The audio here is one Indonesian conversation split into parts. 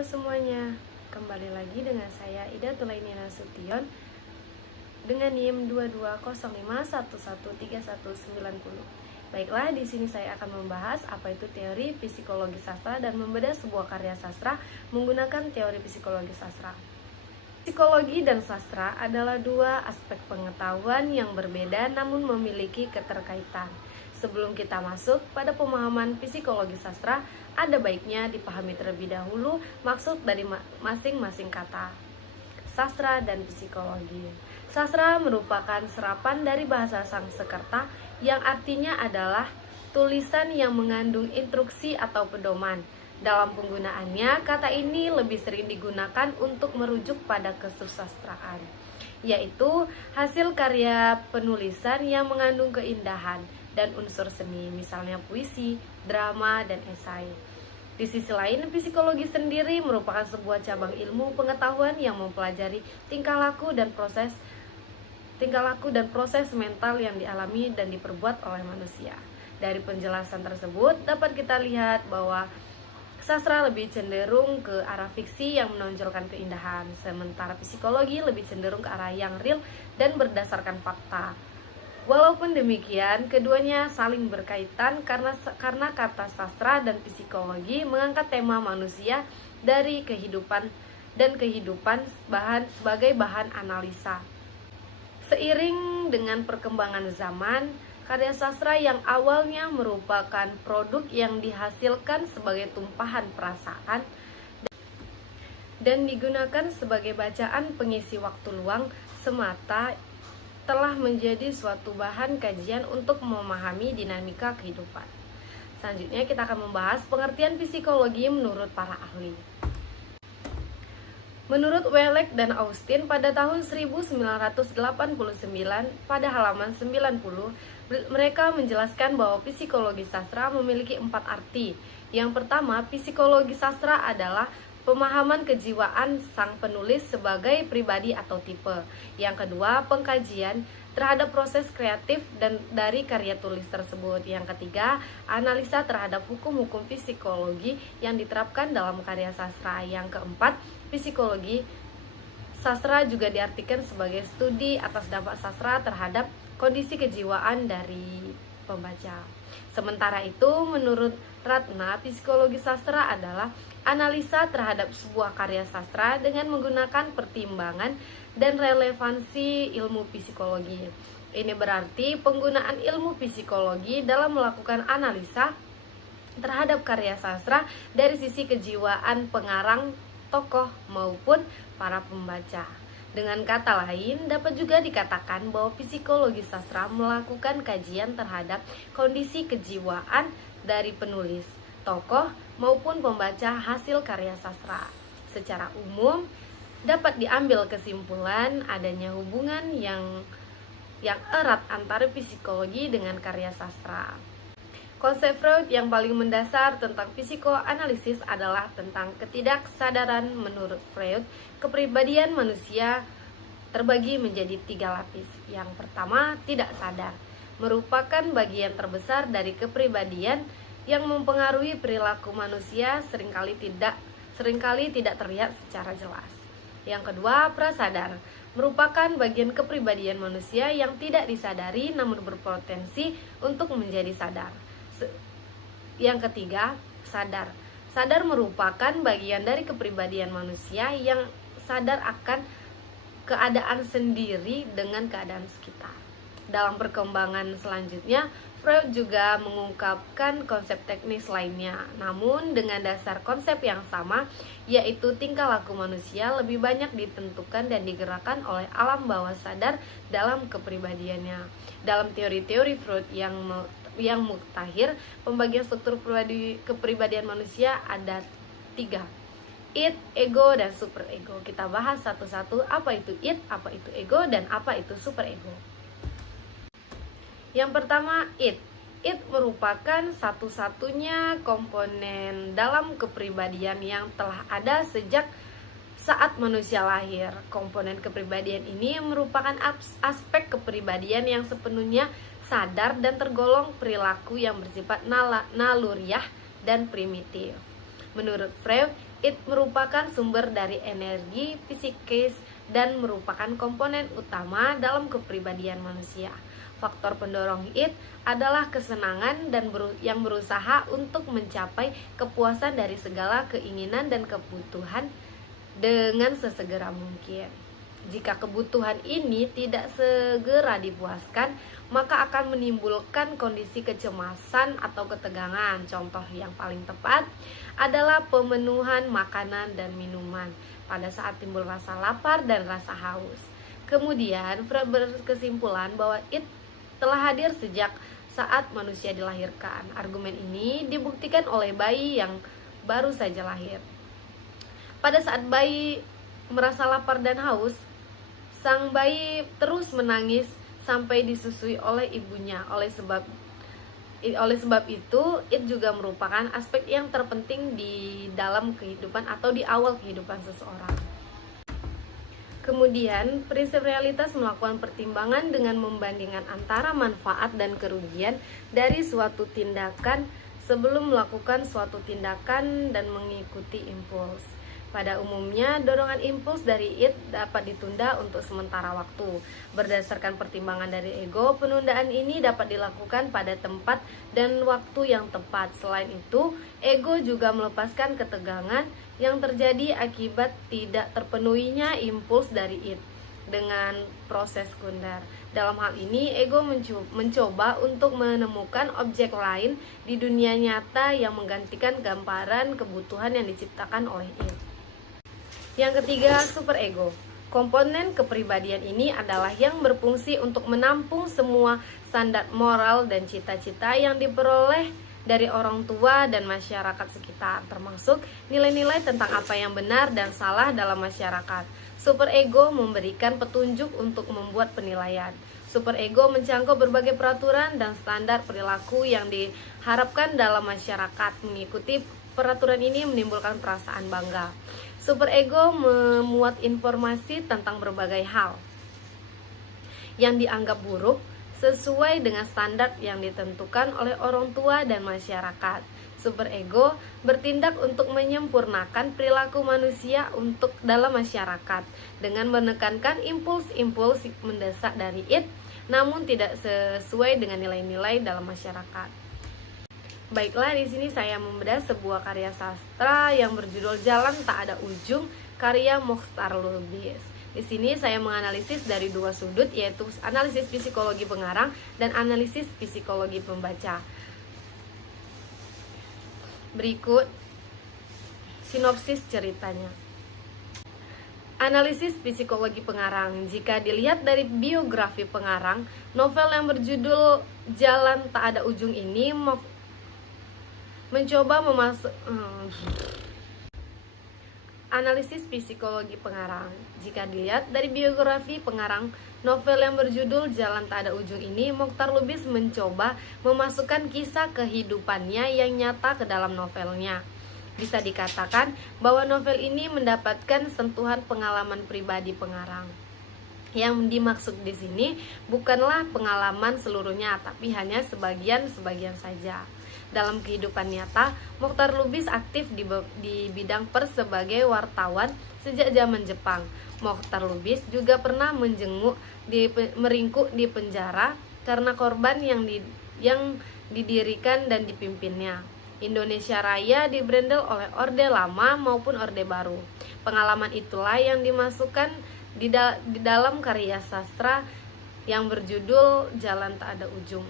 Halo semuanya, kembali lagi dengan saya Ida Tulaini Nasution dengan NIM 2205113190. Baiklah, di sini saya akan membahas apa itu teori psikologi sastra dan membedah sebuah karya sastra menggunakan teori psikologi sastra. Psikologi dan sastra adalah dua aspek pengetahuan yang berbeda namun memiliki keterkaitan. Sebelum kita masuk pada pemahaman psikologi sastra, ada baiknya dipahami terlebih dahulu maksud dari masing-masing kata. Sastra dan psikologi. Sastra merupakan serapan dari bahasa Sanskerta yang artinya adalah tulisan yang mengandung instruksi atau pedoman. Dalam penggunaannya, kata ini lebih sering digunakan untuk merujuk pada kesusastraan, yaitu hasil karya penulisan yang mengandung keindahan dan unsur seni, misalnya puisi, drama, dan esai. Di sisi lain, psikologi sendiri merupakan sebuah cabang ilmu pengetahuan yang mempelajari tingkah laku dan proses mental yang dialami dan diperbuat oleh manusia. Dari penjelasan tersebut dapat kita lihat bahwa sastra lebih cenderung ke arah fiksi yang menonjolkan keindahan, sementara psikologi lebih cenderung ke arah yang real dan berdasarkan fakta. Walaupun demikian, keduanya saling berkaitan karena kata sastra dan psikologi mengangkat tema manusia dari kehidupan sebagai bahan analisa. Seiring dengan perkembangan zaman, karya sastra yang awalnya merupakan produk yang dihasilkan sebagai tumpahan perasaan dan digunakan sebagai bacaan pengisi waktu luang semata telah menjadi suatu bahan kajian untuk memahami dinamika kehidupan. Selanjutnya kita akan membahas pengertian psikologi menurut para ahli. Menurut Welek dan Austin pada tahun 1989 pada halaman 90, mereka menjelaskan bahwa psikologi sastra memiliki 4 arti. Yang pertama, psikologi sastra adalah pemahaman kejiwaan sang penulis sebagai pribadi atau tipe. Yang kedua, pengkajian terhadap proses kreatif dan dari karya tulis tersebut. Yang ketiga, analisa terhadap hukum-hukum psikologi yang diterapkan dalam karya sastra. Yang keempat, psikologi sastra juga diartikan sebagai studi atas dampak sastra terhadap kondisi kejiwaan dari pembaca. Sementara itu, menurut Ratna, psikologi sastra adalah analisa terhadap sebuah karya sastra dengan menggunakan pertimbangan dan relevansi ilmu psikologi. Ini berarti penggunaan ilmu psikologi dalam melakukan analisa terhadap karya sastra dari sisi kejiwaan pengarang, tokoh, maupun para pembaca. Dengan kata lain, dapat juga dikatakan bahwa psikologi sastra melakukan kajian terhadap kondisi kejiwaan dari penulis, tokoh, maupun pembaca hasil karya sastra. Secara umum, dapat diambil kesimpulan adanya hubungan yang erat antara psikologi dengan karya sastra. Konsep Freud yang paling mendasar tentang psikoanalisis adalah tentang ketidaksadaran. Menurut Freud, kepribadian manusia terbagi menjadi 3 lapis. Yang pertama, tidak sadar, merupakan bagian terbesar dari kepribadian yang mempengaruhi perilaku manusia, seringkali tidak terlihat secara jelas. Yang kedua, prasadar, merupakan bagian kepribadian manusia yang tidak disadari namun berpotensi untuk menjadi sadar. Yang ketiga, sadar. Sadar merupakan bagian dari kepribadian manusia yang sadar akan keadaan sendiri dengan keadaan sekitar. Dalam perkembangan selanjutnya, Freud juga mengungkapkan konsep teknis lainnya, namun dengan dasar konsep yang sama, yaitu tingkah laku manusia lebih banyak ditentukan dan digerakkan oleh alam bawah sadar dalam kepribadiannya. Dalam teori-teori Freud yang mutakhir, pembagian struktur kepribadian manusia ada 3: id, ego, dan superego. Kita bahas satu-satu, apa itu id, apa itu ego, dan apa itu superego. Yang pertama, id. Id merupakan satu-satunya komponen dalam kepribadian yang telah ada sejak saat manusia lahir. Komponen kepribadian ini merupakan aspek kepribadian yang sepenuhnya sadar dan tergolong perilaku yang bersifat naluriah dan primitif. Menurut Freud, It merupakan sumber dari energi psikis dan merupakan komponen utama dalam kepribadian manusia. Faktor pendorong it adalah kesenangan dan yang berusaha untuk mencapai kepuasan dari segala keinginan dan kebutuhan dengan sesegera mungkin. Jika kebutuhan ini tidak segera dipuaskan, maka akan menimbulkan kondisi kecemasan atau ketegangan. Contoh yang paling tepat adalah pemenuhan makanan dan minuman pada saat timbul rasa lapar dan rasa haus. Kemudian Freud berkesimpulan bahwa it telah hadir sejak saat manusia dilahirkan. Argumen ini dibuktikan oleh bayi yang baru saja lahir. Pada saat bayi merasa lapar dan haus, sang bayi terus menangis sampai disusui oleh ibunya. Oleh sebab itu, it juga merupakan aspek yang terpenting di dalam kehidupan atau di awal kehidupan seseorang. Kemudian, prinsip realitas melakukan pertimbangan dengan membandingkan antara manfaat dan kerugian dari suatu tindakan sebelum melakukan suatu tindakan dan mengikuti impuls. Pada umumnya, dorongan impuls dari it dapat ditunda untuk sementara waktu. Berdasarkan pertimbangan dari ego, penundaan ini dapat dilakukan pada tempat dan waktu yang tepat. Selain itu, ego juga melepaskan ketegangan yang terjadi akibat tidak terpenuhinya impuls dari it dengan proses sekunder. Dalam hal ini, ego mencoba untuk menemukan objek lain di dunia nyata yang menggantikan gambaran kebutuhan yang diciptakan oleh it. Yang ketiga, superego. Komponen kepribadian ini adalah yang berfungsi untuk menampung semua standar moral dan cita-cita yang diperoleh dari orang tua dan masyarakat sekitar, termasuk nilai-nilai tentang apa yang benar dan salah dalam masyarakat. Superego memberikan petunjuk untuk membuat penilaian. Superego mencangkup berbagai peraturan dan standar perilaku yang diharapkan dalam masyarakat. Mengikuti peraturan ini menimbulkan perasaan bangga. Superego memuat informasi tentang berbagai hal yang dianggap buruk sesuai dengan standar yang ditentukan oleh orang tua dan masyarakat. Superego bertindak untuk menyempurnakan perilaku manusia untuk dalam masyarakat dengan menekankan impuls-impuls mendesak dari it, namun tidak sesuai dengan nilai-nilai dalam masyarakat. Baiklah, di sini saya membedah sebuah karya sastra yang berjudul Jalan Tak Ada Ujung, karya Mokhtar Lubis. Di sini saya menganalisis dari dua sudut, yaitu analisis psikologi pengarang dan analisis psikologi pembaca. Berikut sinopsis ceritanya. Analisis psikologi pengarang. Jika dilihat dari biografi pengarang, novel yang berjudul Jalan Tak Ada Ujung ini mencoba analisis psikologi pengarang. Jika dilihat dari biografi pengarang novel yang berjudul Jalan Tak Ada Ujung ini, Mokhtar Lubis mencoba memasukkan kisah kehidupannya yang nyata ke dalam novelnya. Bisa dikatakan bahwa novel ini mendapatkan sentuhan pengalaman pribadi pengarang. Yang dimaksud di sini bukanlah pengalaman seluruhnya, tapi hanya sebagian saja. Dalam kehidupan nyata, Mokhtar Lubis aktif di bidang pers sebagai wartawan sejak zaman Jepang. Mokhtar Lubis juga pernah meringkuk di penjara karena korban yang didirikan dan dipimpinnya. Indonesia Raya dibrandel oleh Orde Lama maupun Orde Baru. Pengalaman itulah yang dimasukkan di dalam karya sastra yang berjudul Jalan Tak Ada Ujung.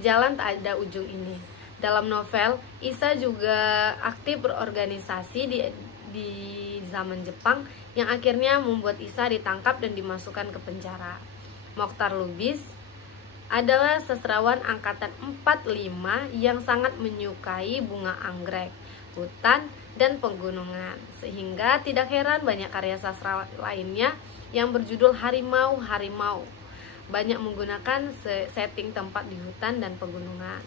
Jalan Tak Ada Ujung ini. Dalam novel, Isa juga aktif berorganisasi di zaman Jepang yang akhirnya membuat Isa ditangkap dan dimasukkan ke penjara. Mokhtar Lubis adalah sastrawan angkatan 45 yang sangat menyukai bunga anggrek, hutan, dan pegunungan. Sehingga tidak heran banyak karya sastra lainnya yang berjudul Harimau-Harimau banyak menggunakan setting tempat di hutan dan pegunungan.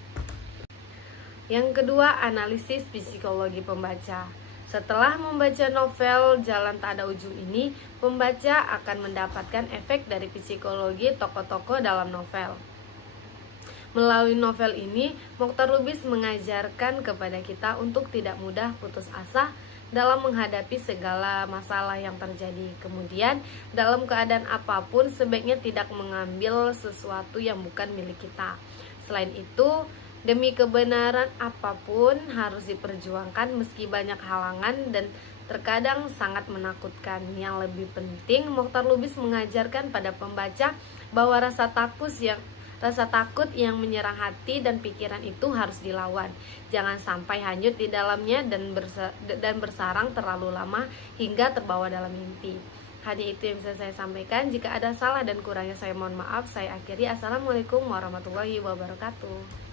Yang kedua, analisis psikologi pembaca. Setelah membaca novel Jalan Tak Ada Ujung ini, pembaca akan mendapatkan efek dari psikologi tokoh-tokoh dalam novel. Melalui novel ini, Mokhtar Lubis mengajarkan kepada kita untuk tidak mudah putus asa dalam menghadapi segala masalah yang terjadi. Kemudian, dalam keadaan apapun sebaiknya tidak mengambil sesuatu yang bukan milik kita. Selain itu, demi kebenaran apapun harus diperjuangkan meski banyak halangan dan terkadang sangat menakutkan. Yang lebih penting, Mokhtar Lubis mengajarkan pada pembaca bahwa rasa takut yang menyerang hati dan pikiran itu harus dilawan. Jangan sampai hanyut di dalamnya dan bersarang terlalu lama hingga terbawa dalam mimpi. Hanya itu yang bisa saya sampaikan. Jika ada salah dan kurangnya saya mohon maaf. Saya akhiri. Assalamualaikum warahmatullahi wabarakatuh.